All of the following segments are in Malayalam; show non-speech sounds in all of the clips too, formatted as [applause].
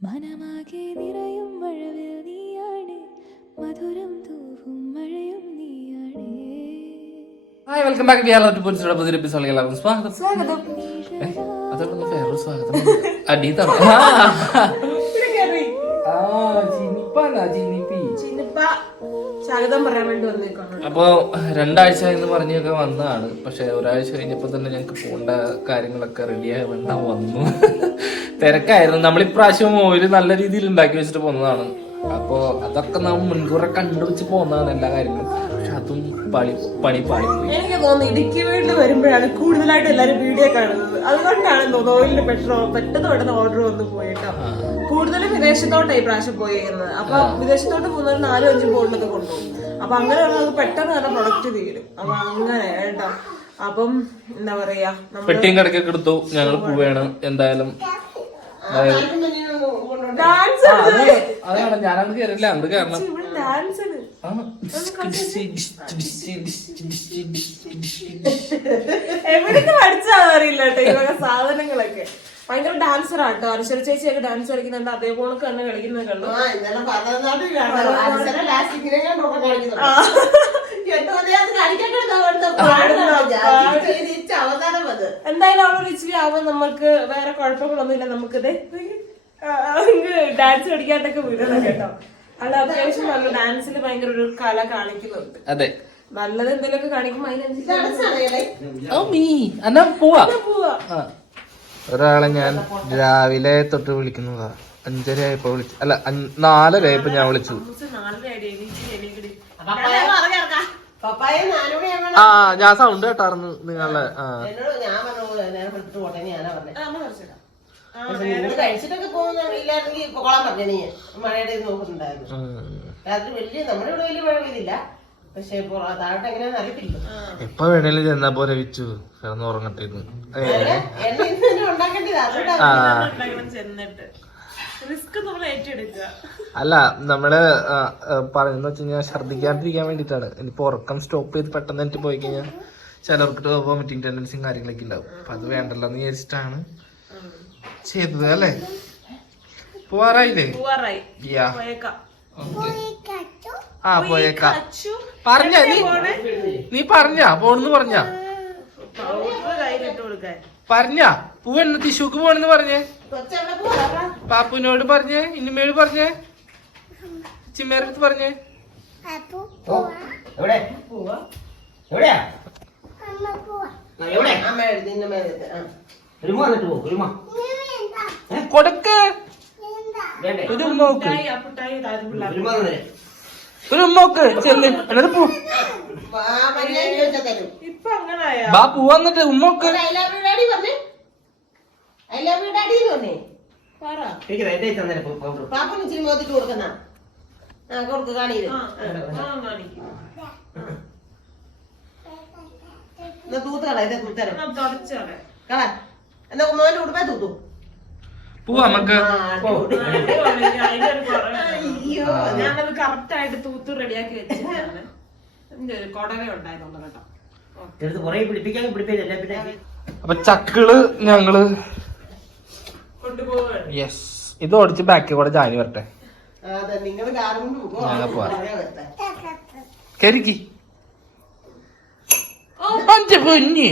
മനമാകെ നിറയും മഴവിൽ നീയാണ്. മധുരം തൂവും മഴയും നീയാണ്. Hi welcome back B R two പോലീസുടെ പുതിയ എപ്പിസോഡിലേക്ക് എല്ലാവർക്കും സ്വാഗതം. സ്വാഗതം. അതൊക്കെ വേറെ സ്വാഗതം [laughs] അടിയത്താണ് ആ ചിന്നിപ്പാനാ ചിന്നിപ്പി ചിന്നിപ്പ സ്വാഗതം പറയാൻ വേണ്ടി അപ്പോ രണ്ടാഴ്ച എന്ന് പറഞ്ഞൊക്കെ വന്നതാണ്. പക്ഷെ ഒരാഴ്ച കഴിഞ്ഞപ്പോ തന്നെ ഞങ്ങൾക്ക് പോണ്ട കാര്യങ്ങളൊക്കെ റെഡിയായി വേണ്ട വന്നു തിരക്കായിരുന്നു. നമ്മൾ ഇപ്രാവശ്യം ഒരു നല്ല രീതിയിൽ ഉണ്ടാക്കി വെച്ചിട്ട് പോന്നതാണ്. അപ്പോ അതൊക്കെ നാം മുൻകൂറെ കണ്ടുപിടിച്ച് പോന്നതാണ് എല്ലാ കാര്യങ്ങളും. അതും പണി പണി പാളിപ്പോയി എനിക്ക് തോന്നുന്നു ഇടുക്കി വീട്ടിൽ വരുമ്പോഴാണ് കൂടുതലായിട്ട് എല്ലാരും വീഡിയോ കാണുന്നത്. അതുകൊണ്ടാണ് തോന്നുന്നു ഓയിലിന് പെട്രോൾ പെട്ടെന്ന് പെട്ടെന്ന് ഓർഡർ വന്നു പോയിട്ടോ കൂടുതലും വിദേശത്തോട്ടാണ് ഈ പ്രാവശ്യം പോയിരിക്കുന്നത് അപ്പൊ വിദേശത്തോട്ട് പോകുന്നവർ നാലും അഞ്ചും ബോട്ടിലൊക്കെ കൊണ്ടുപോകും. അപ്പൊ അങ്ങനെയുള്ള നമുക്ക് പെട്ടെന്ന് തന്നെ പ്രൊഡക്റ്റ് തീരും. അപ്പൊ അങ്ങനെ കേട്ടോ. അപ്പം എന്താ പറയാ പെട്ടിയും കടക്കൊക്കെ എടുത്തു. ഞങ്ങൾ പോവുകയാണ്. എന്തായാലും ഡാൻസ് അത്. അതാണ്. ഞാനത് കയറില്ല അങ്ങോട്ട് കാരണം ഡാൻസ് എവിടുന്ന് പഠിച്ചാന്ന് അറിയില്ല കേട്ടോ ഈ വക സാധനങ്ങളൊക്കെ. ഭയങ്കര ഡാൻസർ ആട്ടോ അനശ്വര ചേച്ചിയൊക്കെ ഡാൻസ് കളിക്കുന്നുണ്ട്. അതേപോലെ തന്നെ കളിക്കുന്നത് കണ്ടു. എന്തായാലും അവളൊരു ഇച്ചിരി ആവാൻ നമുക്ക് വേറെ കുഴപ്പങ്ങളൊന്നുമില്ല. നമുക്കിത് ഡാൻസ് പഠിക്കാത്തൊക്കെ വിടണം കേട്ടോ. അത്യാവശ്യം നല്ല ഡാൻസിൽ ഭയങ്കര ഒരു കല കാണിക്കുന്നുണ്ട്. അതെ. നല്ലത് എന്തെങ്കിലുമൊക്കെ കാണിക്കുമ്പോൾ അതിനനുസരിച്ച്. ഒരാളെ ഞാൻ രാവിലെ തൊട്ട് വിളിക്കുന്നതാ. അഞ്ചര ആയപ്പോ വിളിച്ചു. അല്ല നാലര ആയപ്പോ ഞാൻ വിളിച്ചു. ആ ഞാൻ സൗണ്ട് കേട്ടായിരുന്നു നിങ്ങളെ. ആ. കഴിച്ചിട്ടൊക്കെ പോകുന്ന. ഇല്ലായിരുന്നെങ്കിൽ കൊള്ളാൻ പറഞ്ഞു നീ മഴയുടെ ഇത് നോക്കുന്നുണ്ടായിരുന്നു. രാത്രി വലിയ നമ്മുടെ ഇവിടെ വലിയ മഴ പെയ്തില്ല. പക്ഷെ താഴോട്ട് എങ്ങനെയാന്ന് അറിയത്തില്ല എപ്പൊ വേണേലും ചെന്നാ പോലെ വിച്ചു. ഇന്ന്. അല്ല നമ്മൾ പറയുന്ന വെച്ച് കഴിഞ്ഞാൽ ഛർദിക്കാണ്ടിരിക്കാൻ വേണ്ടിട്ടാണ്. ഇനിയിപ്പോ ഉറക്കം സ്റ്റോപ്പ് ചെയ്ത് പെട്ടെന്ന് എനിക്ക് പോയി കഴിഞ്ഞാൽ ചിലർക്ക് വോമിറ്റിംഗ് ടെൻഡൻസിയും കാര്യങ്ങളൊക്കെ ഉണ്ടാവും. അപ്പൊ അത് വേണ്ടല്ലോ എന്ന് വിചാരിച്ചിട്ടാണ്. ചെയ്തത് അല്ലേ പോവാറായില്ലേ ആ പോയേക്ക. പറഞ്ഞ നീ നീ പറഞ്ഞ പോണെന്ന് പറഞ്ഞ. പറഞ്ഞ. പൂവെണ്ണ തിശുക്ക് പോണെന്ന് പറഞ്ഞേ. പാപ്പുവിനോട് പറഞ്ഞേ ഇന്നുമേട് പറഞ്ഞേ. ചിമ്മേരടുത്ത് പറഞ്ഞേ. എവിടെ? പോവാ എവിടെയാ പോ ഒരുമ കൊടുക്ക്. ഒരു ഉമ്മോക്ക് ഒരു ഉമ്മോക്ക് ചെല്ല് എന്നിട്ട് പോ. വാ, മര്യാദയ്ക്ക് തരും. ഇപ്പൊ അങ്ങനായ? ബാ പോവാന്നിട്ട് ഉമ്മോക്ക് കൊടുക്ക് കാണിയില്ല തൂത്ത് കള ഇതേ തൂത്തരം കള. എന്നാ മോന്റെ ഉടുപ്പേ തൂത്തു. പോവാ നമുക്ക്. അയ്യോ. ഞാനത് കറക്റ്റ് ആയിട്ട് തൂത്ത് റെഡിയാക്കി വെച്ചിട്ടാണ്. കൊടവ ഉണ്ടായിരുന്നു കേട്ടോ. അപ്പൊ ചക്കൾ ഞങ്ങൾ യെസ് ഇത് ഓടിച്ച് ബാക്കിൽ കൂടെ ജാനി. പുറകെ വരട്ടെ. കരിക്ക് അഞ്ച് പൊന്നി.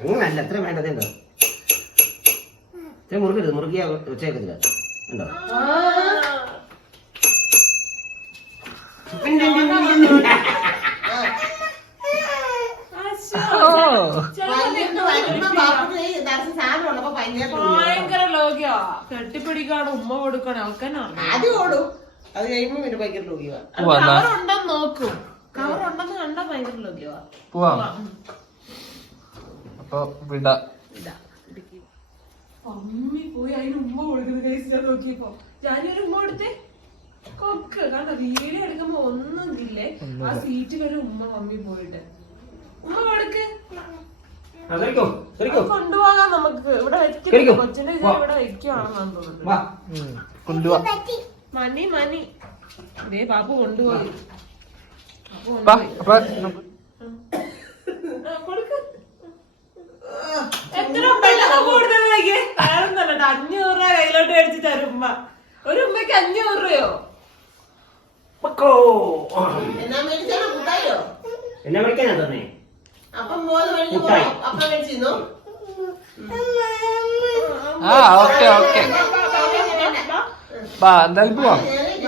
ആരാ അത്ര വേണ്ടത് ഉണ്ടോ? ഇത്ര മുറുകരുത് മുറുകിയ ഉച്ചയൊക്കത്തില്ല. ഉണ്ടോ? ഭയങ്കര ലോകിയാ കെട്ടിപ്പിടിക്കാണ് ഉമ്മ കൊടുക്കണം അവക്കെന്നെ ആദ്യം ഓടും. അത് കഴിയുമ്പോ പിന്നെ ഭയങ്കര ഉണ്ടെന്ന് നോക്കും. കവർ ഉണ്ടെന്ന് കണ്ടാ ഭയങ്കര ലോകിയാ പോവാം. അപ്പൊ വിട. അമ്മി പോയി അതിന് ഉമ്മ കൊടുക്കുന്ന കേസ് ഞാൻ നോക്കിയപ്പോ. ഞാനൊരു ഉമ്മ കൊടുത്തേ? കൊക്ക്. കാരണം വീഡിയോ എടുക്കുമ്പോ ഒന്നും ഇല്ലേ ആ സീറ്റ് വരെ ഉമ്മ മമ്മി പോയിട്ട്. ഉമ്മ കൊടുക്ക്. കൊണ്ടുപോകാം നമുക്ക്. ഇവിടെ കേറിക്കോ. വെക്കും കൊച്ചിന്റെ ഇവിടെ വെക്കുവാണെന്നാണ് തോന്നുന്നത്. മണി മണി. ദേ ബാബു കൊണ്ടുപോയി. അപ്പൊ അഞ്ഞൂറ് രൂപ കയ്യിലോട്ട് മേടിച്ച് തരുമ്പ ഒരു ഉമ്മക്ക് അഞ്ഞൂറ് രൂപയോ? എന്നാ ആ എന്തായാലും പോവാം.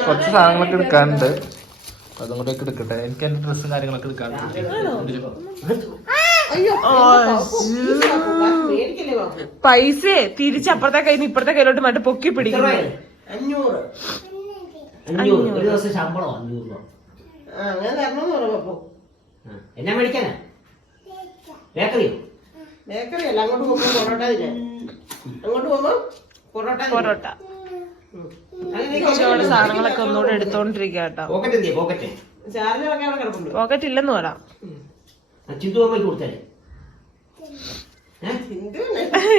കുറച്ച് സാധനങ്ങളൊക്കെ എടുക്കാനുണ്ട്. അതും കൂടെ ഒക്കെ എടുക്കട്ടെ. എനിക്ക് എന്റെ ഡ്രസ്സും കാര്യങ്ങളൊക്കെ എടുക്കാനുണ്ട് അയ്യോ തിരിച്ച് അപ്പുറത്തെ പൈസ തിരിച്ചപ്പുറത്തെ കയ്യിൽ നിന്ന് ഇപ്പുറത്തെ കയ്യിലോട്ട് മറ്റേ പൊക്കി പിടിക്കുന്നു. ഒരു ദിവസം ശമ്പളം അഞ്ഞൂറ് രൂപ. ആ അങ്ങനെ തരണമെന്ന് പറഞ്ഞു ബാബു ആ, എന്നാ മേടിക്കാനാ? ബേക്കറിയോ ബേക്കറി അല്ല അങ്ങോട്ട് പോകുമ്പോൾ പൊറോട്ട തിന്നെ അങ്ങോട്ട് പോകുമ്പോൾ പൊറോട്ട പൊറോട്ട. കുറച്ചുകൂടെ സാധനങ്ങളൊക്കെ ഒന്നുകൂടെ എടുത്തോണ്ടിരിക്കുക കേട്ടോ. പോക്കറ്റ് ഇല്ലെന്ന്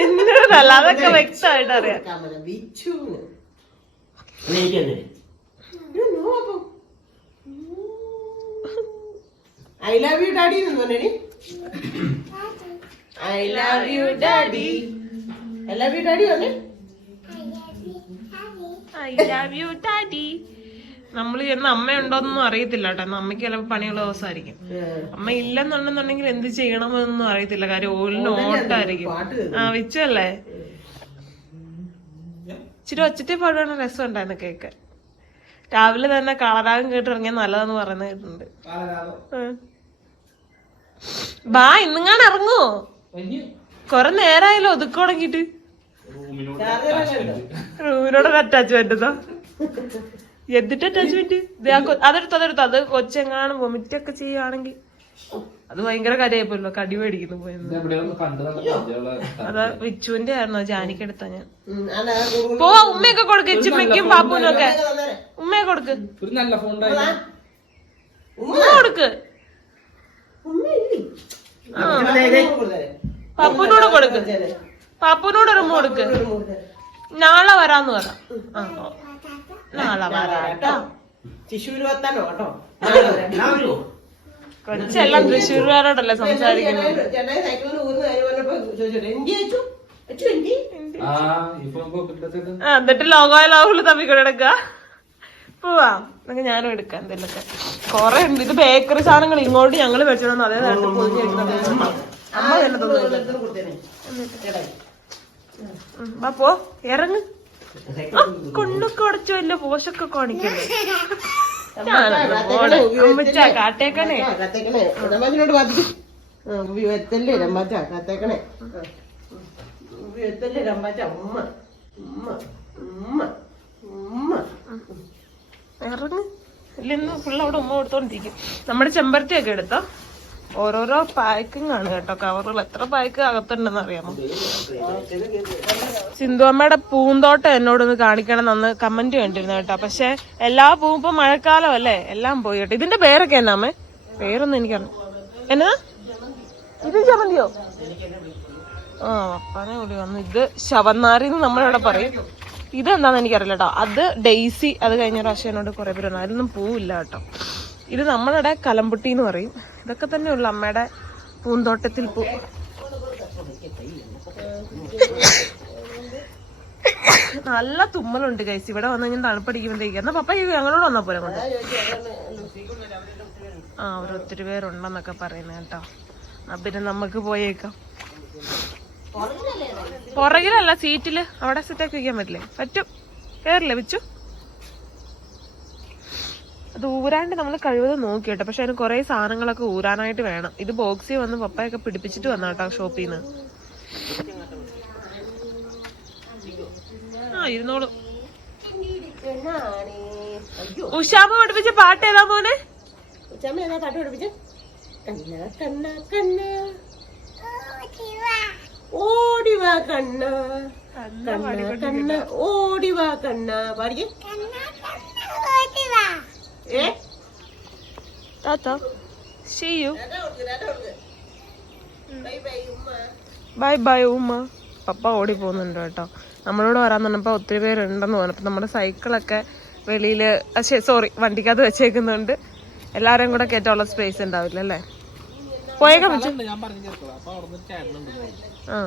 എന്തിനാണ് അല്ല അതൊക്കെ വ്യക്തമായിട്ട് അറിയാം. ഐ ലവ് യു ഡാഡി എന്ന് പറഞ്ഞേ I love you daddy I love you daddy പറഞ്ഞേ. ഐ ലവ് യു ഡാഡി നമ്മൾ ചെന്ന് അമ്മയുണ്ടോന്നൊന്നും അറിയത്തില്ല കേട്ടോ. അമ്മയ്ക്ക് ചിലപ്പോൾ പണിയുള്ള ദിവസമായിരിക്കും. അമ്മ ഇല്ലെന്നുണ്ടെന്നുണ്ടെങ്കിൽ എന്ത് ചെയ്യണമെന്നൊന്നും അറിയത്തില്ല. കാര്യം ഓലിന് ഓട്ടായിരിക്കും ആ വെച്ചല്ലേ ഇച്ചിരി ഒച്ചത്തെ പാടുവാണ് രസം ഉണ്ടായിരുന്നു കേക്ക് രാവിലെ തന്നെ കളറാകും കേട്ട് ഇറങ്ങിയാൽ നല്ലതെന്ന് പറയുന്ന കേട്ടിട്ടുണ്ട്. ഉം. ബാ ഇന്നിങ്ങാണ് ഇറങ്ങുവോ? കൊറേ നേരായല്ലോ ഒതുക്കി റൂമിനോടൊരു അറ്റാച്ച്മെന്റ് എന്താ എന്നിട്ട് അറ്റാച്ച്മെന്റ് അതെടുത്ത് അതെടുത്ത്. അത് കൊച്ചെങ്ങാനും വൊമിറ്റ് ഒക്കെ ചെയ്യുകയാണെങ്കിൽ അത് ഭയങ്കര കരയായിപ്പോല്ലോ കടി മേടിക്കുന്നു കണ്ടു അതാ വിച്ചുവിന്റെ ആയിരുന്നു. ജാനിക്കെടുത്ത ഞാൻ. ഉം, പോ ഉമ്മയൊക്കെ കൊടുക്ക്. ചിമ്മയ്ക്കും പാപ്പൂനും ഒക്കെ. ഉമ്മയെ കൊടുക്ക്. ഒരു നല്ല ഫോൺ ഉമ്മ. കൊടുക്ക്. പാപ്പൂനോട് കൊടുക്ക്. പാപ്പൂനോട് ഒരു മോടുക്ക്. കൊടുക്ക് നാളെ വരാന്ന് പറ. നാളെ വരാട്ടോ കേട്ടോ. കൊച്ചെല്ലാം തൃശ്ശൂർകാരോടല്ലേ സംസാരിക്കുന്നത്? എന്നിട്ട് ലോകമായ ലോകങ്ങൾ തമ്മിൽ കൂടെ എടുക്ക. പോവാ. എന്നൊക്കെ ഞാനും എടുക്കാം എന്തെങ്കിലുമൊക്കെ. കൊറേ ഉണ്ട്. ഇത് ബേക്കറി സാധനങ്ങൾ ഇങ്ങോട്ട് ഞങ്ങൾ വെച്ചിട്ടുണ്ട് അതേ നേരത്തെ പൊതിഞ്ഞെടുക്കുന്നത് അമ്മ തന്നെ തന്നു വാ പോ ഇറങ്ങ്. കൊണ്ടൊക്കെ ഉടച്ചു വല്ല പോഷൊക്കെ അമ്മച്ച കാട്ടേക്കണേ. കത്തേക്കണേ എത്തല്ലേ രമ്പാച്ച ഉമ്മ ഉമ്മ ഉമ്മ ഉമ്മ. ഇറങ്ങ്. ഇല്ലെന്ന് ഫുള്ള് അവിടെ ഉമ്മ കൊടുത്തോണ്ടിരിക്കും. നമ്മുടെ ചെമ്പരത്തിയൊക്കെ എടുത്തോ? ഓരോരോ പാക്കിംഗ് ആണ് കേട്ടോ. കവറുകൾ. എത്ര പാക്ക് അകത്തുണ്ടെന്ന് അറിയാമോ? സിന്ധു അമ്മയുടെ പൂന്തോട്ടം എന്നോടൊന്ന് കാണിക്കണം എന്ന് കമന്റ് കണ്ടിരുന്നു കേട്ടോ. പക്ഷെ എല്ലാ പൂവും ഇപ്പൊ മഴക്കാലം അല്ലേ? എല്ലാം പോയി കേട്ടോ. ഇതിന്റെ പേരൊക്കെ എന്നാ അമ്മേ? പേരൊന്നും എനിക്കറിയാം എന്നാ? ഇത് ചമന്തിയോ ആ അപ്പനെ വിളി വന്നു. ഇത് ശവന്നാരി എന്ന് നമ്മളിവിടെ പറയും. ഇതെന്താന്ന് എനിക്കറിയില്ല കേട്ടോ. അത് ഡെയ്സി അത് കഴിഞ്ഞ പ്രാവശ്യം എന്നോട് കുറെ പേര് പറഞ്ഞു അതിലൊന്നും പൂവില്ല കേട്ടോ. ഇത് നമ്മളുടെ കലമ്പുട്ടി എന്ന് പറയും. ഇതൊക്കെ തന്നെ ഉള്ളു അമ്മയുടെ പൂന്തോട്ടത്തിൽ പൂ നല്ല തുമ്മലുണ്ട് കൈസ് ഇവിടെ വന്നു കഴിഞ്ഞാൽ തണുപ്പടിക്കുമ്പോഴത്തേക്ക്. എന്നാ പപ്പ ഞങ്ങളോട് വന്നാ പോലെ കൊണ്ട് ആ അവർ ഒത്തിരി പേരുണ്ടെന്നൊക്കെ പറയുന്നത് കേട്ടോ. പിന്നെ നമുക്ക് പോയേക്കാം. പുറകിലല്ല? സീറ്റിൽ അവിടെ സെറ്റാക്കി വെക്കാൻ പറ്റില്ലേ? പറ്റും. കേറില്ലേ വെച്ചു? അത് ഊരാണ്ട് നമ്മൾ കഴിവതും നോക്കി കേട്ടോ. പക്ഷെ അതിന് കുറെ സാധനങ്ങളൊക്കെ ഊരാനായിട്ട് വേണം. ഇത് ബോക്സിൽ വന്ന് പപ്പയൊക്കെ പിടിപ്പിച്ചിട്ട് വന്ന കേട്ടോ ഷോപ്പിൽ നിന്ന് ആ ഇരുന്നോളൂ. ഉഷാമ പഠിപ്പിച്ച പാട്ട് ഏതാ മോനെ? എന്നാ പാട്ട് പഠിപ്പിച്ച? കണ്ണ കണ്ണ കണ്ണ. ഓടിവാ കണ്ണ. കണ്ണ കണ്ണ ഓടിവാ കണ്ണ. പാടിക്കേ? ഏ? താത്ത see you. ബൈ ബൈ ഉമ്മ. ബൈ ബൈ ഉമ്മ. പപ്പ ഓടി പോകുന്നുണ്ട് കേട്ടോ. നമ്മളോട് വരാൻ പറഞ്ഞപ്പോൾ ഒത്തിരി പേരുണ്ടെന്ന് പറഞ്ഞു. അപ്പം നമ്മുടെ സൈക്കിളൊക്കെ വെളിയിൽ സോറി വണ്ടിക്കകത്ത് വെച്ചേക്കുന്നുണ്ട്. എല്ലാവരും കൂടെ കയറ്റാനുള്ള സ്പേസ് ഉണ്ടാവില്ല അല്ലേ? പോയേക്കാൻ പറ്റും ആ.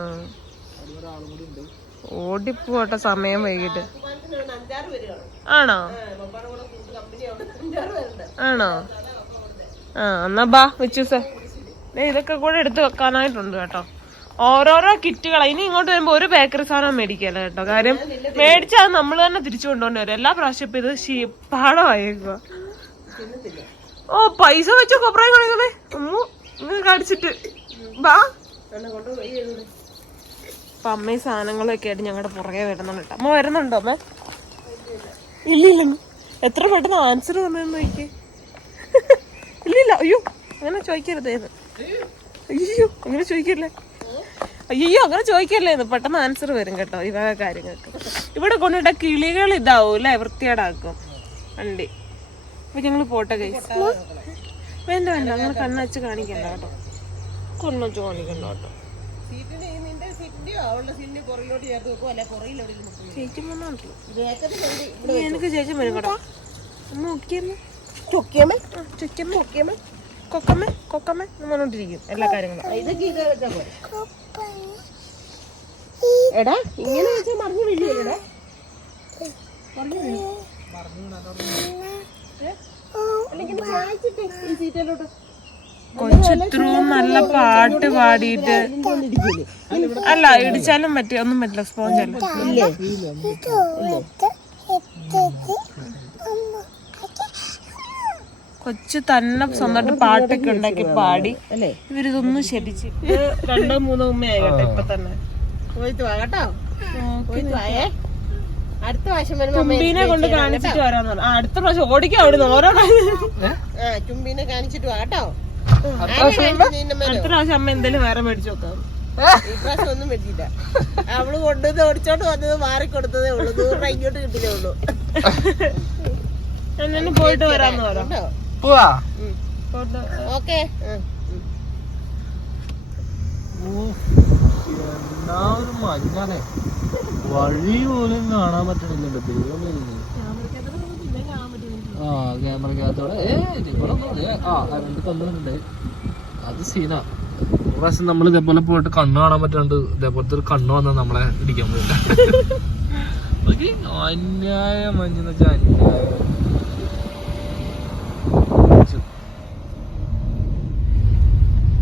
ഓടിപ്പോട്ടെ സമയം വൈകിട്ട്. ആണോ? ആണോ? ആ എന്നാ ബാ വെച്ചൂസേ. ഇതൊക്കെ കൂടെ എടുത്ത് വെക്കാനായിട്ടുണ്ട് കേട്ടോ. ഓരോരോ കിറ്റുകൾ ഇനി ഇങ്ങോട്ട് വരുമ്പോൾ ഒരു ബേക്കറി സാധനം മേടിക്കല്ല കേട്ടോ. കാര്യം മേടിച്ചാൽ നമ്മൾ തന്നെ തിരിച്ചു കൊണ്ടുകൊണ്ട് വരും. എല്ലാ പ്രാവശ്യം ഇപ്പൊ ഇത് പാടമായേക്കുക ഓ പൈസ വെച്ചോ കൊപ്രായി കാണിക്കണേ അമ്മു ഇങ്ങനെ കാണിച്ചിട്ട് ബാ. അപ്പൊ അമ്മയും സാധനങ്ങളൊക്കെ ആയിട്ട് ഞങ്ങളുടെ പുറകെ വരുന്നുണ്ട്. അമ്മ വരുന്നുണ്ടോ അമ്മ? ഇല്ല ഇല്ല എത്ര പെട്ടെന്ന് ആൻസർ വന്നെന്ന് നോക്കി. ഇല്ലില്ല അയ്യോ അങ്ങനെ ചോദിക്കരുതേന്ന് അയ്യോ അങ്ങനെ ചോദിക്കല്ലേ? അയ്യോ അങ്ങനെ ചോദിക്കല്ലേന്ന് പെട്ടെന്ന് ആൻസർ വരും കേട്ടോ ഇവ കാര്യങ്ങൾക്ക്. ഇവിടെ കൊണ്ടിട്ട കിളികൾ ഇതാവും അല്ലേ വൃത്തിയേടാക്കും വണ്ടി. അപ്പൊ ഞങ്ങൾ പോട്ടെ കൈസ് വേണ്ട വേണ്ട അങ്ങനെ കണ്ണച്ച് കാണിക്കണ്ട കേട്ടോ. കൊണ്ണച്ച് കാണിക്കണ്ട കേട്ടോ. എനിക്ക് ചേച്ചി വരും കേട്ടോ. ഒന്ന് നോക്കിയമ്മേ ചൊക്കിയമ്മേ. ചുറ്റമ്മ നോക്കിയമ്മേ. കൊക്കമ്മേ കൊക്കമ്മേ. എന്ന് പറഞ്ഞോണ്ടിരിക്കും എല്ലാ കാര്യങ്ങളും. ഇതൊക്കെ ഇത് വെച്ചാ പോലെ എടാ ഇങ്ങനെ വെച്ചാൽ മറിഞ്ഞു വീഴിയല്ലേ അല്ലെങ്കിൽ വായിച്ചിട്ടേ ഈ സീറ്റിലോട്ട് കൊച്ചിത്രയും നല്ല പാട്ട് പാടിയിട്ട് അല്ല ഇടിച്ചാലും പറ്റി ഒന്നും പറ്റില്ല സ്പോഞ്ച് അല്ല? കൊച്ചു തന്നെ സ്വന്തമായിട്ട് പാട്ടൊക്കെ ഉണ്ടാക്കി പാടി. ഇവരിതൊന്നും ശരിച്ച് രണ്ടോ മൂന്നോ ഉമ്മയായി കേട്ടോ ഇപ്പൊ തന്നെ. പോയിട്ട് വായേ. അടുത്ത പ്രാവശ്യം തുമ്പീനെ കൊണ്ട് കാണിച്ചിട്ട് വരാന്ന് പറഞ്ഞു. അടുത്ത പ്രാവശ്യം ഓടിക്കാം അവിടുന്ന് ഓരോ ചുംബീനെ കാണിച്ചിട്ട് വാ കേട്ടോ. അടുത്ത പ്രാവശ്യം അമ്മ എന്തായാലും വേറെ മേടിച്ചു നോക്കാം ഈ പ്രാവശ്യം ഒന്നും മേടിച്ചില്ല. അവൾ കൊണ്ടുവന്ന് ഓടിച്ചോണ്ട് വന്നത് മാറിക്കൊടുത്തതേ ഉള്ളൂ. ദൂരം ഇങ്ങോട്ട് കിട്ടില്ലേ ഉള്ളൂ. ഞാൻ പോയിട്ട് വരാന്ന് പറയാം കേട്ടോ പോവാ? ഓക്കെ. ഒരു മഞ്ഞാണേ. വഴി പോലും കാണാൻ പറ്റണില്ലല്ലോ ദൈവമേ. ആ ഏ ഏ, ആ കല്ലുണ്ട് അത് സീനാ. ഒരു പ്രാവശ്യം നമ്മൾ ഇതേപോലെ പോയിട്ട് കണ്ണ് കാണാൻ പറ്റാണ്ട് ഇതേപോലത്തെ ഒരു കണ്ണ് വന്നാൽ നമ്മളെ ഇടിക്കാൻ പോയില്ല. ഓക്കെ അന്യായം മഞ്ഞെന്ന് വെച്ചാൽ അന്യായം.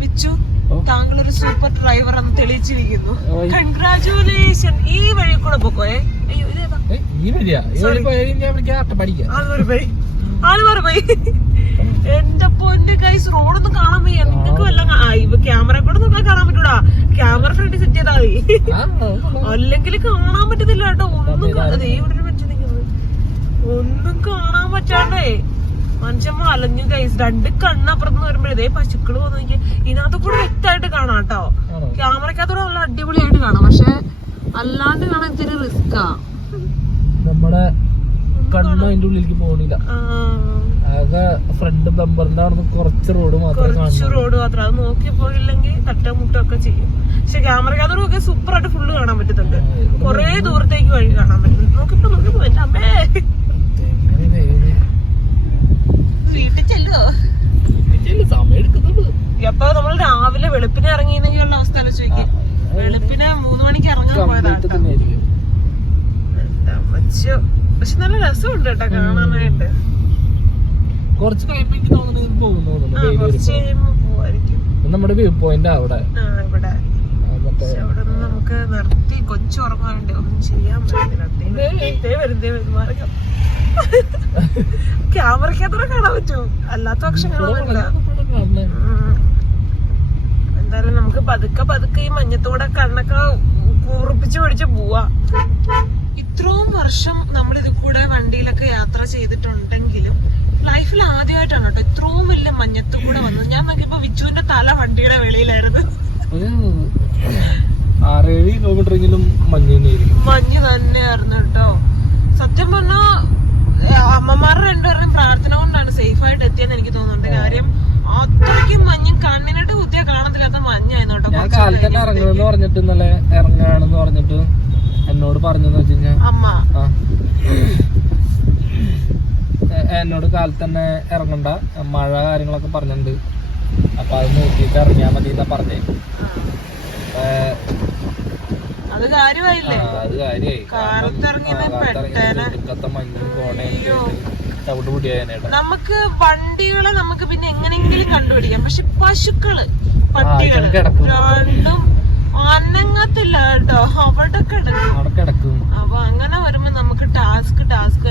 വിച്ചു ഓ. താങ്കൾ ഒരു സൂപ്പർ ഡ്രൈവർ എന്ന് തെളിയിച്ചിരിക്കുന്നു. കൺഗ്രാചുലേഷൻ ഈ വഴി കൂടെ പോക്കോയെ അയ്യോ ഇതേതാ? ഈ വഴിയാ? ഈ വഴി ഞാൻ ആളുമാര് ആളുമാര് പോയി എന്റെ പൊന്റെ കൈസ് റോഡൊന്നും കാണാൻ വയ്യ. നിങ്ങൾക്ക് വല്ല ഇവ ക്യാമറ കൂടെ നോക്കാൻ കാണാൻ പറ്റൂടാ. ക്യാമറ ഫ്രണ്ട് സെറ്റ് ചെയ്താൽ മതി. അല്ലെങ്കിൽ കാണാൻ പറ്റത്തില്ല കേട്ടോ. ഒന്നും ദേ ഇവിടെ ഒരു മനുഷ്യൻ നിൽക്കുന്നത് ഒന്നും കാണാൻ പറ്റാണ്ടേ. മനുഷ്യൻ അലഞ്ഞു കൈസ് രണ്ട് കണ്ണപ്പുറത്ത് വരുമ്പോഴേ പശുക്കൾ വന്നു നോക്കി ഇതിനകത്ത് കൂടെ വ്യക്തമായിട്ട് കാണാം കേട്ടോ? ക്യാമറക്കകത്തൂടെ നല്ല അടിപൊളിയായിട്ട് കാണാം. പക്ഷെ അല്ലാണ്ട് കാണാൻ ഇത്തിരി റിസ്ക്കാ നമ്മുടെ കണ്ണ് അതിന്റെ ഉള്ളിലേക്ക് പോണില്ല ആകെ ഫ്രണ്ട് ബമ്പറിന്റെ അവിടെ കുറച്ച് റോഡ് മാത്രമേ കുറച്ച് റോഡ് മാത്രം. അത് നോക്കി പോയില്ലെങ്കിൽ തട്ടമുട്ടൊക്കെ ചെയ്യും. പക്ഷെ ക്യാമറ ഒക്കെ സൂപ്പർ ആയിട്ട് ഫുള്ള് കാണാൻ പറ്റുന്നുണ്ട് കൊറേ ദൂരത്തേക്ക് വഴി കാണാൻ പറ്റും. നോക്കിപ്പോ നോക്കിപ്പോ എന്റെ അമ്മേ. വീട്ടിൽ ചെല്ലോ ഇതിൽ സമയം എടുക്കുന്നുള്ളൂ. അപ്പൊ നമ്മൾ രാവിലെ വെളുപ്പിനെ ഇറങ്ങിയെന്നുള്ള അവസ്ഥ ആലോചിക്കും. വെളുപ്പിനെ മൂന്ന് മണിക്ക് ഇറങ്ങാൻ പോയതാ കേട്ടോ. പക്ഷെ നല്ല രസമുണ്ട് കേട്ടോ കാണാനായിട്ട്. കുറച്ച് കഴിയുമ്പോ എനിക്ക് തോന്നുന്നു നമ്മുടെ വ്യൂ പോയിന്റ് അവിടെ. ഇവിടെ. നമുക്ക് നിർത്തി കൊച്ചു ഉറങ്ങാനുണ്ട്. ഒന്നും ചെയ്യാൻ പറ്റില്ല ക്യാമറയ്ക്ക് അത്ര കാണാൻ പറ്റും അല്ലാത്ത പക്ഷെ. എന്തായാലും നമുക്ക് പതുക്കെ പതുക്കെ ഈ മഞ്ഞത്തോടെ കണ്ണൊക്കെ കൂറിപ്പിച്ച് പിടിച്ച് പോവാ. ഇത്രയും വർഷം നമ്മൾ ഇത് കൂടെ വണ്ടിയിലൊക്കെ യാത്ര ചെയ്തിട്ടുണ്ടെങ്കിലും ലൈഫിൽ ആദ്യമായിട്ടാണ് കേട്ടോ ഇത്രയും വലിയ മഞ്ഞത്ത് കൂടെ വന്നത്. ഞാൻ നോക്കിയപ്പോ വിച്ചുവിന്റെ തല വണ്ടിയുടെ വെളിയിലായിരുന്നു. ആറേഴ് മഞ്ഞ് തന്നെയായിരുന്നു കേട്ടോ. സത്യം പറഞ്ഞാ അമ്മമാരുടെ രണ്ടുപേരുടെയും പ്രാർത്ഥന കൊണ്ടാണ് സേഫ് ആയിട്ട് എത്തിയെന്ന് എനിക്ക് തോന്നുന്നുണ്ട്. കാര്യം അത്രയ്ക്കും മഞ്ഞ് കണ്ണിനിട്ട് കുത്തിയാ കാണത്തില്ലാത്ത മഞ്ഞായിരുന്നു കേട്ടോ പറഞ്ഞിട്ട് ഇന്നലെ ഇറങ്ങാണെന്ന് പറഞ്ഞിട്ട് എന്നോട് പറഞ്ഞെന്ന് വെച്ച് കഴിഞ്ഞാൽ അമ്മ എന്നോട് കാലത്ത് തന്നെ ഇറങ്ങണ്ട. മഴ കാര്യങ്ങളൊക്കെ പറഞ്ഞിട്ടുണ്ട്. അപ്പൊ അത് നോക്കിയിട്ട് ഇറങ്ങിയാ മതി എന്നാ പറഞ്ഞേ. അത് കാര്യമായില്ലേ? അത് മഞ്ഞും കോടയും നമുക്ക് വണ്ടികളെ നമുക്ക് പിന്നെ എങ്ങനെയെങ്കിലും കണ്ടുപിടിക്കാം. പക്ഷെ പശുക്കൾ പട്ടികൾ രണ്ടും അനങ്ങത്തില്ല കേട്ടോ അവിടെ കിടക്കും. അപ്പൊ അങ്ങനെ വരുമ്പോ നമുക്ക് ടാസ്ക് ടാസ്ക്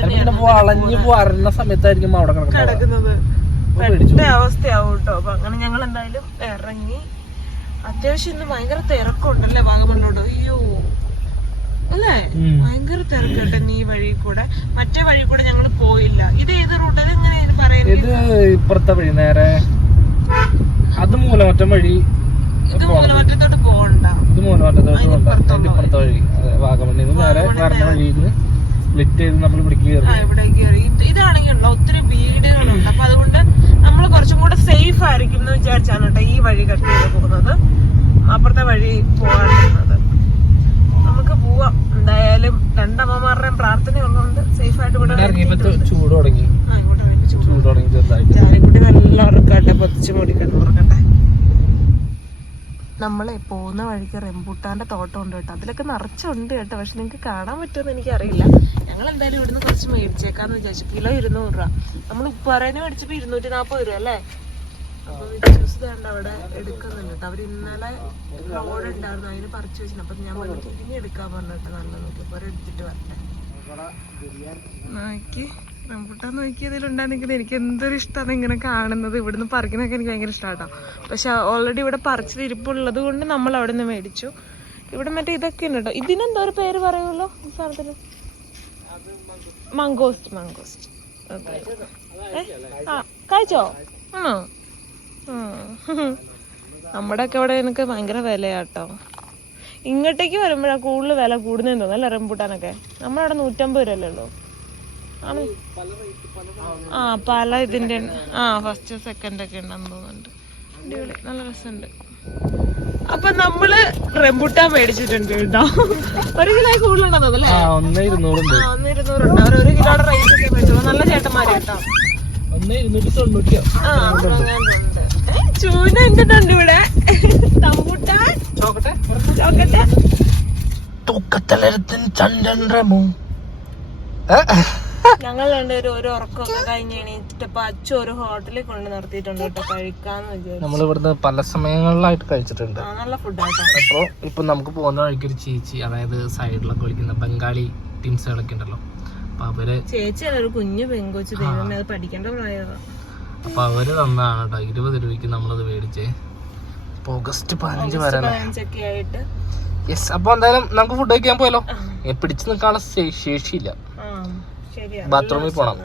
വളഞ്ഞു വരുന്ന സമയത്തായിരിക്കും അവിടെ കിടക്കുന്നത്. അവസ്ഥയാവും കേട്ടോ അപ്പൊ അങ്ങനെ ഞങ്ങൾ എന്തായാലും ഇറങ്ങി. അത്യാവശ്യം ഇന്ന് ഭയങ്കര തിരക്കുണ്ടല്ലേ വാഗമണ്ണോട്. അയ്യോ. അല്ലേ? ഭയങ്കര തിരക്കട്ടെ നീ വഴി കൂടെ. മറ്റേ വഴി കൂടെ ഞങ്ങൾ പോയില്ല. ഇത് ഏത് റൂട്ട് ഇങ്ങനെ എങ്ങനെ പറയുന്നത് ഇത് ഇപ്പുറത്തെ വഴി നേരെ. അത് മൂലമറ്റം വഴി. ഇത് മൂലമറ്റത്തോട്ട് പോകണ്ട. ഇത് മൂലമറ്റത്തോട്ട് പോകണ്ട. അതിന്റെ ഇപ്പുറത്തെ വഴി. വാഗമണ്ണിൽ നിന്ന് നേരെ വരുന്ന വഴിയിൽ നിന്ന് സ്പ്ലിറ്റ് ചെയ്ത് നമ്മൾ ഇവിടെ കയറി. ഇത് ഇതാണെങ്കിൽ ഒത്തിരി വീടുകളുണ്ട്. അപ്പൊ അതുകൊണ്ട് നമ്മൾ കുറച്ചും കൂടെ സേഫ് ആയിരിക്കും എന്ന് വിചാരിച്ചാണ് കേട്ടോ ഈ വഴി കട്ട് ചെയ്ത് പോകുന്നത്. അപ്പുറത്തെ വഴി പോകാണ്ടിരുന്നത് നമുക്ക് പോവാം. എന്തായാലും രണ്ടമ്മമാരുടെയും പ്രാർത്ഥന ഉള്ളതുകൊണ്ട് സേഫ് ആയിട്ട് ഇവിടെ ചൂട് തുടങ്ങി. ചൂട്. തുടങ്ങി ചെറുതായിട്ട്. നല്ല ഉറക്കട്ടെ പൊതിച്ച് മൂടി കിടന്നുറക്കട്ടെ നമ്മളെ പോകുന്ന വഴിക്ക് റെമ്പൂട്ടാന്റെ തോട്ടം ഉണ്ട് കേട്ടോ. അതിലൊക്കെ നിറച്ചുണ്ട് കേട്ടോ. പക്ഷെ നിങ്ങൾക്ക് കാണാൻ പറ്റുമെന്ന് എനിക്കറിയില്ല. ഞങ്ങൾ എന്തായാലും ഇവിടുന്ന് കുറച്ച് മേടിച്ചേക്കാന്ന് വിചാരിച്ചു. കിലോ ഇരുന്നൂറ് രൂപ. നമ്മൾ ഉപ്പാറേനെ മേടിച്ചപ്പോ ഇരുന്നൂറ്റി നാൽപ്പത് രൂപ അല്ലേ? അപ്പോൾ വിശ്വസിതാണ്ട് അവിടെ എടുക്കുന്നുണ്ട് കേട്ടോ. അവർ ഇന്നലെ റോഡ് ഉണ്ടായിരുന്നു. അതിന് പറിച്ചു വെച്ചിട്ടുണ്ട്. അപ്പൊ ഞാൻ പറഞ്ഞു തിരിഞ്ഞ് എടുക്കാൻ പറഞ്ഞിട്ട് നല്ല നോക്കി. അപ്പൊ എടുത്തിട്ട് വരട്ടെ. നോക്കി. റംബുട്ടാൻ നോക്കിയതിലുണ്ടായിരുന്നെങ്കിൽ എനിക്ക് എന്തൊരു ഇഷ്ടമാണ് ഇങ്ങനെ കാണുന്നത്. ഇവിടുന്ന് പറിക്കുന്നതൊക്കെ എനിക്ക് ഭയങ്കര ഇഷ്ടമാട്ടോ പക്ഷെ ഓൾറെഡി ഇവിടെ പറിച്ചത് ഇരിപ്പുള്ളത് കൊണ്ട് നമ്മൾ അവിടെ നിന്ന് മേടിച്ചു. ഇവിടെ മറ്റേ ഇതൊക്കെ ഉണ്ട് കേട്ടോ ഇതിനെന്തോ ഒരു പേര് പറയുമല്ലോ ഈ സാധനത്തിന്? മംഗോസ്റ്റ് മംഗോസ്റ്റ്. ആ കഴിച്ചോ? ആണോ നമ്മുടെ ഒക്കെ ഇവിടെ എനിക്ക് ഭയങ്കര വിലയാട്ടോ. ഇങ്ങോട്ടേക്ക് വരുമ്പോഴാണ് കൂടുതൽ വില കൂടുന്നതെന്ന് തോന്നുന്നു അല്ലേ റംബൂട്ടാനൊക്കെ? നമ്മളവിടെ നൂറ്റമ്പത് രൂപ അല്ലേ ഉള്ളൂ. ആണ്? ആ പല ഇതിന്റെ ഉണ്ട്. ആ ഫസ്റ്റ് സെക്കൻഡ് ഒക്കെ ഉണ്ടെന്ന് തോന്നുന്നുണ്ട്. അടിപൊളി നല്ല രസമുണ്ട്. അപ്പൊ നമ്മൾ റംബൂട്ടാൻ മേടിച്ചിട്ടുണ്ട് കേട്ടോ. ഒരു കിലോ കൂടുതലുണ്ടെന്ന് ആ അല്ലേ? ഒന്ന് ഇരുന്നൂറുണ്ട്. ആ ഒന്ന് ഇരുന്നൂറുണ്ട്. അവർ ഒരു കിലോയുടെ റേറ്റ് ഒക്കെ മേടിച്ചു. നല്ല ചേട്ടന്മാരെ കേട്ടോ. ചൂന എന്തിട്ടുണ്ട് ഇവിടെ? തമ്പൂട്ടാൻ? നോക്കട്ടെ തൂക്കത്തലരത്തിൻ ചന്ദ്രമോ ഞങ്ങൾ രണ്ടുപേരും ഒരു ഉറക്കമൊക്കെ കഴിഞ്ഞ് എണീറ്റിട്ടപ്പോ അച്ഛൻ ഒരു ഹോട്ടലിൽ കൊണ്ട് നിർത്തിയിട്ടുണ്ട് കേട്ടോ കഴിക്കാന്ന് വിചാരിച്ചു. നമ്മൾ ഇവിടുന്ന് പല സമയങ്ങളിലായിട്ട് കഴിച്ചിട്ടുണ്ട്. ആ നല്ല ഫുഡാട്ടോ അപ്പോ ഇപ്പൊ നമുക്ക് പോകുന്ന വഴിക്ക് ഒരു ചേച്ചി അതായത് സൈഡിലൊക്കെ വിളിക്കുന്ന ബംഗാളി ടീംസുകളൊക്കെ ഉണ്ടല്ലോ. അപ്പൊ അവർ ചേച്ചി ഒരു കുഞ്ഞു പെങ്കോച്ച് ദൈവമേ അത് പഠിക്കേണ്ട പ്രായതാ അപ്പൊ അവർ തന്നാണ് കേട്ടോ ഇരുപത് രൂപയ്ക്ക് നമ്മളത് മേടിച്ചേ. ഓഗസ്റ്റ് പതിനഞ്ച് വരെ പതിനഞ്ചൊക്കെ ആയിട്ട്. യെസ് അപ്പൊ എന്തായാലും നമുക്ക് ഫുഡ് കഴിക്കാൻ പോയല്ലോ. ഏ, പിടിച്ചു നിൽക്കാനുള്ള ശേ- ശേഷിയില്ല. ബാത്റൂമിൽ പോണം.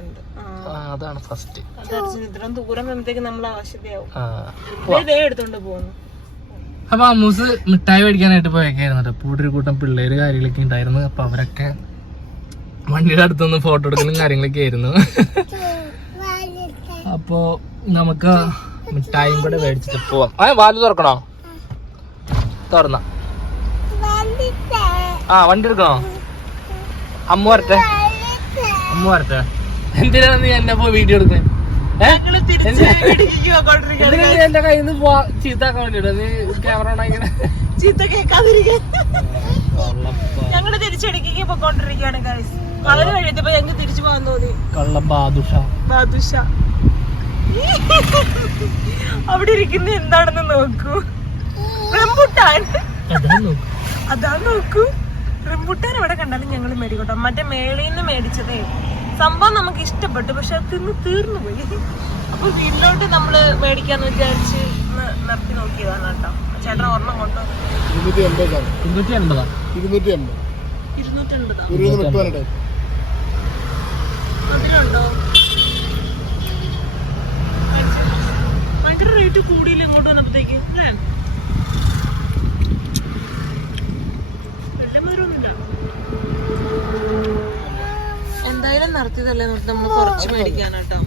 അതാണ് ഫസ്റ്റ് ഇത്രയും ദൂരം വരുമ്പോഴത്തേക്ക് നമ്മൾ ആവശ്യതയാവും ആ. ഇതേ എടുത്തോണ്ട് പോകുന്നു അപ്പൊ അമ്മൂസ് മിഠായി മേടിക്കാനായിട്ട് പോയേക്കായിരുന്നു കേട്ടോ. അപ്പൊ ഇവിടെ ഒരു കൂട്ടം പിള്ളേര് കാര്യങ്ങളൊക്കെ ഉണ്ടായിരുന്നു. അപ്പൊ അവരൊക്കെ വണ്ടിയുടെ അടുത്തൊന്ന് ഫോട്ടോ എടുക്കലും കാര്യങ്ങളൊക്കെ ആയിരുന്നു. അപ്പോ നമുക്ക് മിഠായും കൂടെ മേടിച്ചിട്ട് പോവാം. ആ വാൽ തുറക്കണോ? തുറന്ന. ആ വണ്ടി എടുക്കണോ? അമ്മ വരട്ടെ. അമ്മ എന്തിനാണ് നീ എന്നെ പോ വീഡിയോ പോയിക്കൊണ്ടിരിക്കുകയാണ്. എന്റെ കയ്യിൽ നിന്ന് ചീത്താക്കാൻ വേണ്ടിട്ടോ നീ ക്യാമറ ചീത്ത കേൾക്കാതിരിക്കാൻ ഞങ്ങൾ തിരിച്ചിടക്കിക്ക് പൊക്കോണ്ടിരിക്കുകയാണ് ഗൈസ് അവർ കഴിയത്തപ്പോ ഞങ്ങൾക്ക് തിരിച്ചു പോകാൻ തോന്നി. കള്ളം ബാദുഷ. ബാദുഷ. അവിടെ ഇരിക്കുന്ന എന്താണെന്ന് നോക്കൂ. റംബുട്ടാൻ. അതാ നോക്കൂ. റംബുട്ടാൻ എവിടെ കണ്ടാലും ഞങ്ങൾ മേടിക്കട്ടോ. മറ്റേ മേളയിൽ നിന്ന് മേടിച്ചതേ. സംഭവം നമുക്ക് ഇഷ്ടപ്പെട്ടു പക്ഷെ അത് തിന്ന് തീർന്നു പോയി അപ്പൊ വീട്ടിലോട്ട് നമ്മൾ മേടിക്കാന്ന് വിചാരിച്ച് നിർത്തി നോക്കിയതാണ് കേട്ടോ. ചേട്ടൻ ഒരെണ്ണം മുപ്പതിനുണ്ട് അതിലുണ്ടോ? ഭയങ്കര റേറ്റ് കൂടിയില്ല ഇങ്ങോട്ട് വന്നപ്പോഴത്തേക്ക് അല്ലേ വലിയ മധുരമൊന്നുമില്ല. എന്തായാലും നടത്തിയതല്ലേ നമ്മൾ കുറച്ച് മേടിക്കാനാട്ടോ?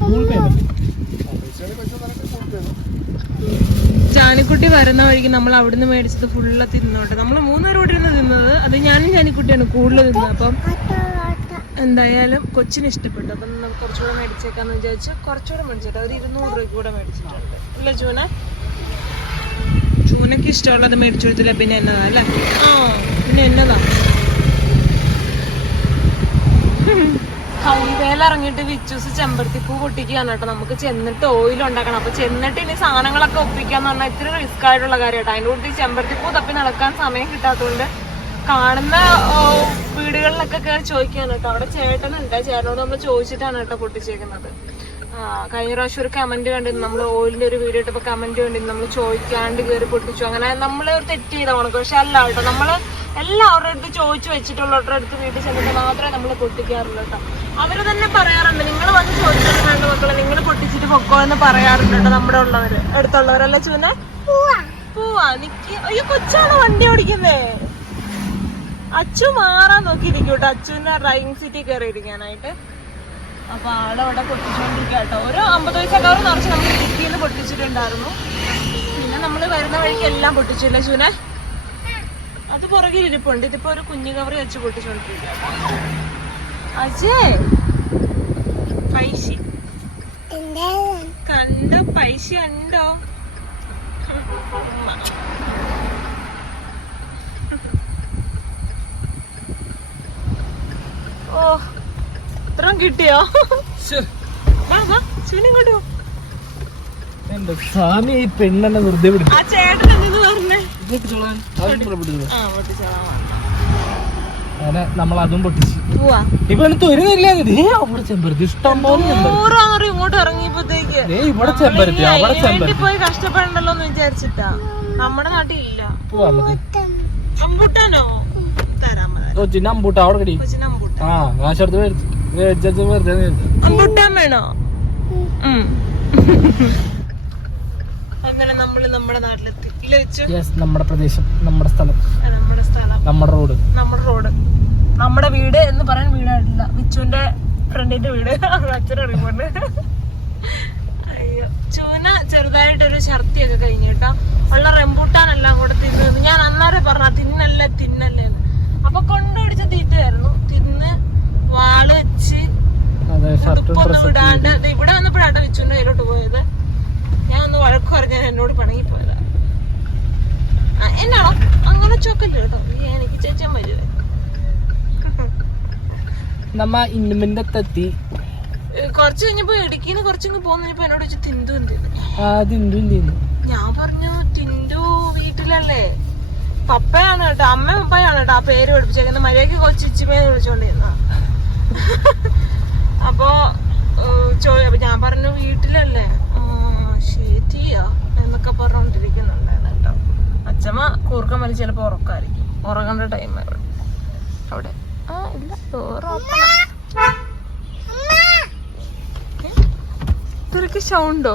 ജാനിക്കുട്ടി വരുന്ന വഴിക്ക് നമ്മൾ അവിടുന്ന് മേടിച്ചത് ഫുള്ള് തിന്നോട്ടെ. നമ്മൾ മൂന്നര ഇരുന്ന് തിന്നത് അത് ഞാനും ചാനിക്കുട്ടിയാണ് കൂടുതൽ തിന്നത്. അപ്പം എന്തായാലും കൊച്ചിന് ഇഷ്ടപ്പെട്ടു. അപ്പം നമ്മൾ കുറച്ചുകൂടെ മേടിച്ചേക്കാന്ന് വിചാരിച്ച് കുറച്ചുകൂടെ മേടിച്ചിട്ട് ഒരു ഇരുന്നൂറ് രൂപയ്ക്ക് കൂടെ മേടിച്ചിട്ടുണ്ട്. ഇല്ല ജൂന? ചൂനക്ക് ഇഷ്ടമുള്ളത് മേടിച്ചു കൊടുത്തില്ല? പിന്നെ എന്നതാ അല്ലേ? ആ പിന്നെ എന്നതാ? കൂടുതൽ ഇറങ്ങിയിട്ട് വിച്ചൂസ് ചെമ്പരത്തിപ്പൂ പൊട്ടിക്കുകയാണ് കേട്ടോ. നമുക്ക് ചെന്നിട്ട് ഓയിൽ ഉണ്ടാക്കണം. അപ്പൊ ചെന്നിട്ട് ഇനി സാധനങ്ങളൊക്കെ ഒപ്പിക്കാന്ന് പറഞ്ഞാൽ ഇത്തിരി റിസ്ക് ആയിട്ടുള്ള കാര്യമായിട്ട് അതിന്റെ കൂടുതൽ ചെമ്പരത്തിപ്പൂ തപ്പി നടക്കാൻ സമയം കിട്ടാത്തതുകൊണ്ട് കാണുന്ന വീടുകളിലൊക്കെ കയറി ചോദിക്കാണ് കേട്ടോ. അവിടെ ചേട്ടനുണ്ട്. ചേട്ടനോട് നമ്മൾ ചോദിച്ചിട്ടാണ് കേട്ടോ പൊട്ടിച്ചേക്കുന്നത്. കഴിഞ്ഞ പ്രാവശ്യം ഒരു കമന്റ് കണ്ടിരുന്നു. നമ്മൾ ഓയിലിന്റെ ഒരു വീഡിയോ ഇട്ടപ്പോ കമന്റ് കണ്ടിരുന്നു. നമ്മൾ ചോദിക്കാണ്ട് കയറി പൊട്ടിച്ചു. അങ്ങനെ നമ്മൾ തെറ്റ് ചെയ്ത ഉണക്ക് പക്ഷെ അല്ല കേട്ടോ. നമ്മൾ എല്ലാവരുടെ അടുത്ത് ചോദിച്ചു വെച്ചിട്ടുള്ളവരുടെ അടുത്ത് വീട്ടിൽ ചെന്നിട്ട് മാത്രമേ നമ്മൾ പൊട്ടിക്കാറുള്ളൂ കേട്ടോ. അവർ തന്നെ പറയാറുണ്ട്. നിങ്ങൾ വന്ന് ചോദിച്ചിട്ട് വേണ്ട മക്കളെ നിങ്ങൾ പൊട്ടിച്ചിട്ട് പൊക്കോ എന്ന് പറയാറുണ്ട് നമ്മുടെ ഉള്ളവര് അടുത്തുള്ളവരല്ല ചൂന പോവാ. നിക്ക്. അയ്യോ കൊച്ചാണ് വണ്ടി ഓടിക്കുന്നേ. അച്ചു മാറാൻ നോക്കിയിരിക്കും കേട്ടോ. അച്ചുവിന്റെ ഡ്രൈവിംഗ് സീറ്റിൽ കയറി ഇരിക്കാനായിട്ട് അപ്പൊ ആളവിടെ പൊട്ടിച്ചുകൊണ്ടിരിക്കുക കേട്ടോ. ഒരു അമ്പത് വയസ്സൊക്കെ നിറച്ച് നമ്മൾ ഇടുക്കിന്ന് പൊട്ടിച്ചിട്ടുണ്ടായിരുന്നു. പിന്നെ നമ്മൾ വരുന്ന വഴിക്ക് എല്ലാം പൊട്ടിച്ചില്ല ചുന? അത് പുറകിൽ ഇരിപ്പുണ്ട് ഇതിപ്പോ ഒരു കുഞ്ഞു കവറി വെച്ച് പൊട്ടിച്ചോണ്ടിരിക്കുക അജേ പൈസ. കണ്ട പൈസ ഉണ്ടോ. ഓ ഇത്രയും കിട്ടിയോ? വാ വാ ചൂനെ ഇങ്ങോട്ട് വാ. എന്റെ സ്വാമി ഈ പെണ്ണെന്നെ വെറുതെ വിടും ആ ചേട്ടൻ പറഞ്ഞേ? ആ പൊട്ടിച്ചോളാം. അങ്ങനെ നമ്മൾ അതും പൊട്ടിച്ചു ഇപ്പൊ തരുന്നില്ല അവിടെ ചെമ്പരത്തി. ഇഷ്ടം പോലെ ചെമ്പരത്തി. ഇങ്ങോട്ട് ഇറങ്ങിയപ്പോഴത്തേക്ക് ഇവിടെ ചെമ്പരത്തി അവിടെ ചെമ്പരത്തി. പോയി കഷ്ടപ്പെടണ്ടല്ലോ എന്ന് വിചാരിച്ചിട്ടാ. നമ്മുടെ നാട്ടിൽ ഇല്ല അമ്പൂട്ടാനോ? തരാൻ കൊച്ചിന്റെ അമ്പൂട്ട അവിടെ കടി. കൊച്ചിന് ആ കാശെടുത്ത് മേടിച്ചു വെറുതെ അമ്പൂട്ടാൻ വേണോ. അങ്ങനെ നമ്മൾ നമ്മുടെ നാട്ടിലെത്തി. നമ്മുടെ പ്രദേശം നമ്മുടെ സ്ഥലം. നമ്മുടെ സ്ഥലം. നമ്മുടെ റോഡ്. നമ്മുടെ റോഡ്. നമ്മുടെ വീട് എന്ന് പറയാൻ വീടായിട്ടില്ല. വിച്ചുവിന്റെ ഫ്രണ്ടിന്റെ വീട്. [laughs] അച്ഛനറിയുമ്പോണ്ട് അയ്യോ. ചൂന ചെറുതായിട്ടൊരു ഛർദിയൊക്കെ കഴിഞ്ഞു കേട്ടോ. ഉള്ള റെമ്പൂട്ടാനെല്ലാം കൂടെ തിന്നു ഞാൻ അന്നേരം പറഞ്ഞ തിന്നല്ലേ തിന്നല്ലേ എന്ന്. അപ്പൊ കൊണ്ടുപിടിച്ച തീറ്റയായിരുന്നു. തിന്ന് വാൾ വെച്ച് ഉടുപ്പൊന്നും ഇടാണ്ട് ദേ ഇവിടെ വന്നപ്പോഴാട്ടോ വിച്ചുവിന്റെ കയ്യിലോട്ട് പോയത്. ഞാൻ ഒന്ന് വഴക്ക് പറഞ്ഞാൽ എന്നോട് പണങ്ങി പോയതാ എന്നാണോ അങ്ങനെ ചോക്കല്ല കേട്ടോ. എനിക്ക് ചേച്ചാൻ വരുവേ നമ്മ ഇന്നുമിന്റെ തെത്തി ഏ, കുറച്ച് കഴിഞ്ഞപ്പോ ഇടുക്കിന്ന് കുറച്ചിങ്ങ് പോന്നപ്പോ എന്നോട് വെച്ച് തിന്തു എന്ത്? ഞാൻ പറഞ്ഞു ടിൻഡു വീട്ടിലല്ലേ? പപ്പയാണ് കേട്ടോ അമ്മ പപ്പയാണ് കേട്ടോ ആ പേര് പഠിപ്പിച്ചേക്കുന്നത്. മര്യാദയ്ക്ക് കൊച്ചിച്ചിമേന്ന് വിളിച്ചോണ്ടിരുന്ന [laughs] അപ്പോ ചോ- ഞാൻ പറഞ്ഞു വീട്ടിലല്ലേ? ശരിയാ എന്നൊക്കെ പറഞ്ഞോണ്ടിരിക്കുന്നുണ്ടായിരുന്നു കേട്ടോ അച്ഛമ്മ കൂർക്കം വലി ചിലപ്പോ ഉറക്കായിരിക്കും. ഉറങ്ങേണ്ട ടൈം അവിടെ. ആ ഇല്ല ഇത്രയ്ക്ക് സൗണ്ടോ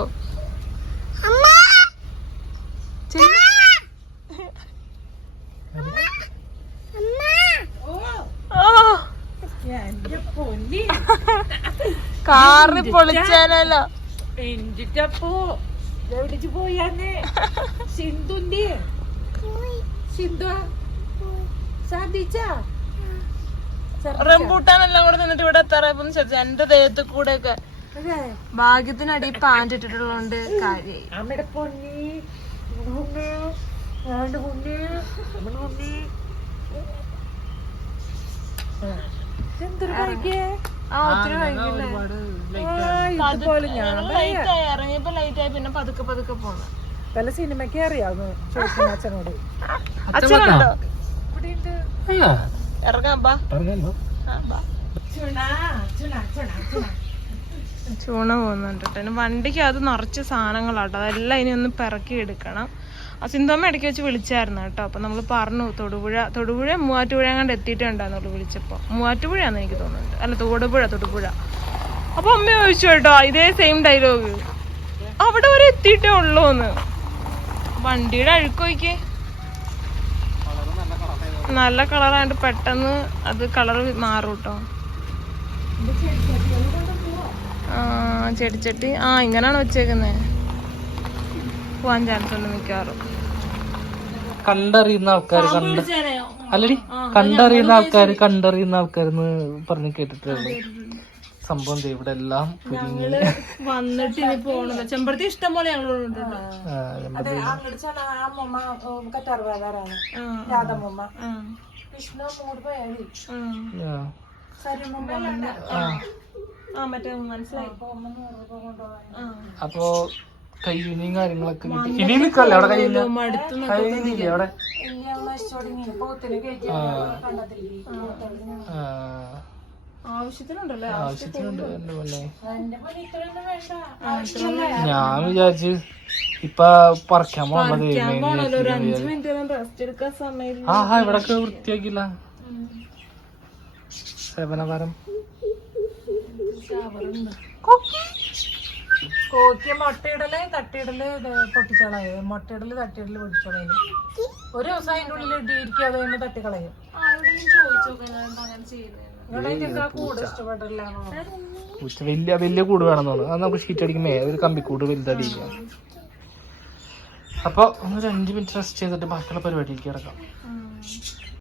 പൊളിച്ചാനല്ലോ. എന്തിട്ടപ്പോ എവിടേക്ക് പോയാന്ന് സിന്ധുന്റെ സിന്ധു സാധിച്ച റംബൂട്ടാനെല്ലാം കൂടെ നിന്നിട്ട് ഇവിടെ എത്താറായപ്പോ എന്റെ ദേഹത്ത് കൂടെ ഒക്കെ ഭാഗ്യത്തിനടി പാന്റ് ഇട്ടിട്ടുള്ളതുകൊണ്ട് കാര്യായി. അമ്മയുടെ പൊന്നി എന്തൊരു ഇറങ്ങിയപ്പോ ലൈറ്റ് ആയി പിന്നെ പതുക്കെ പതുക്കെ പോന്നു. പല സിനിമയ്ക്ക് അറിയാവുന്നു ചോദിക്കുന്ന അച്ഛനോട്. അച്ഛനുണ്ടോ? ഇറങ്ങാം ബാ പറഞ്ഞല്ലോ ആ, ബാ ചുണ ചുണ ചുണ ചുണ. ചൂണ പോകുന്നുണ്ട് കേട്ടോ. വണ്ടിക്ക് അത് നിറച്ച് സാധനങ്ങളാട്ടോ. അതെല്ലാം ഇനി ഒന്ന് പിറക്കി എടുക്കണം. ആ സിന്ധമ്മ ഇടയ്ക്ക് വെച്ച് വിളിച്ചായിരുന്നു കേട്ടോ. അപ്പം നമ്മൾ പറഞ്ഞു തൊടുപുഴ തൊടുപുഴ മൂവാറ്റുപുഴ കണ്ട് എത്തിയിട്ടുണ്ടായിരുന്നുള്ളൂ വിളിച്ചപ്പോൾ മൂവാറ്റുപുഴയാണെന്ന് എനിക്ക് തോന്നുന്നുണ്ട്. അല്ല തൊടുപുഴ തൊടുപുഴ. അപ്പോൾ അമ്മ ചോദിച്ചു കേട്ടോ ഇതേ സെയിം ഡയലോഗ് അവിടെ വരെ എത്തിയിട്ടേ ഉള്ളൂ എന്ന് വണ്ടിയുടെ അഴുക്കൊയ്ക്ക് നല്ല കളറായിട്ട് പെട്ടെന്ന് അത് കളർ മാറും കേട്ടോ ആ ചെടിച്ചട്ടി. ആ ഇങ്ങനാണ് വെച്ചേക്കുന്നത് പോവാൻ ചാൻസ് ഉണ്ട് മിക്കവാറും. കണ്ടറിയുന്ന ആൾക്കാർ കണ്ട അല്ലടി കണ്ടറിയുന്ന ആൾക്കാർ കണ്ടറിയുന്ന ആൾക്കാരെന്ന് പറഞ്ഞ് കേട്ടിട്ടുണ്ട്. സംഭവം ദേ ഇവിടെ എല്ലാം പുരിഞ്ഞ് വന്നിട്ട് ഇനി പോകണം ചെമ്പരത്തി ഇഷ്ടം പോലെ ഞങ്ങൾ. അപ്പോ കയ്യിനും കാര്യങ്ങളൊക്കെ കിട്ടി. ഇനി നിക്കല്ലേ? അവിടെ കയ്യില്ല? ആ. ആവശ്യത്തിനുണ്ടല്ലോ? ഞാൻ വിചാരിച്ചു ഇപ്പൊ പറിക്കാൻ പോണത് ഒരു അഞ്ചു മിനിറ്റ് റെസ്റ്റ് എടുക്കാൻ സമയം ആഹാ ഇവിടൊക്കെ വൃത്തിയാക്കില്ല സേവനപരം കോക്കിയ മുട്ടയിടൽ തട്ടിയിടൽ പൊട്ടിച്ചളയും. മുട്ടയിടൽ തട്ടിയിടൽ പൊട്ടിച്ചളയും. ഒരു ദിവസം അതിന്റെ ഉള്ളിൽ ഇടിയിരിക്കും അത് കഴിയുമ്പോ തട്ടിക്കളയും. ചോദിച്ചു അങ്ങനെ ഇഷ്ടപ്പെട്ടില്ലാന്നോ പൂച്ച വലിയ വലിയ കൂട് വേണം തോന്നുന്നു അത് നമുക്ക് ഷീറ്റ് അടിക്കുമ്പോ ഒരു കമ്പിക്കൂട് വലുതടിക്കാം അപ്പൊ ഒന്ന് ഒരു അഞ്ച് മിനിറ്റ് റെസ്റ്റ് ചെയ്തിട്ട് ബാക്കിയുള്ള പരിപാടിയിലേക്ക് കിടക്കാം.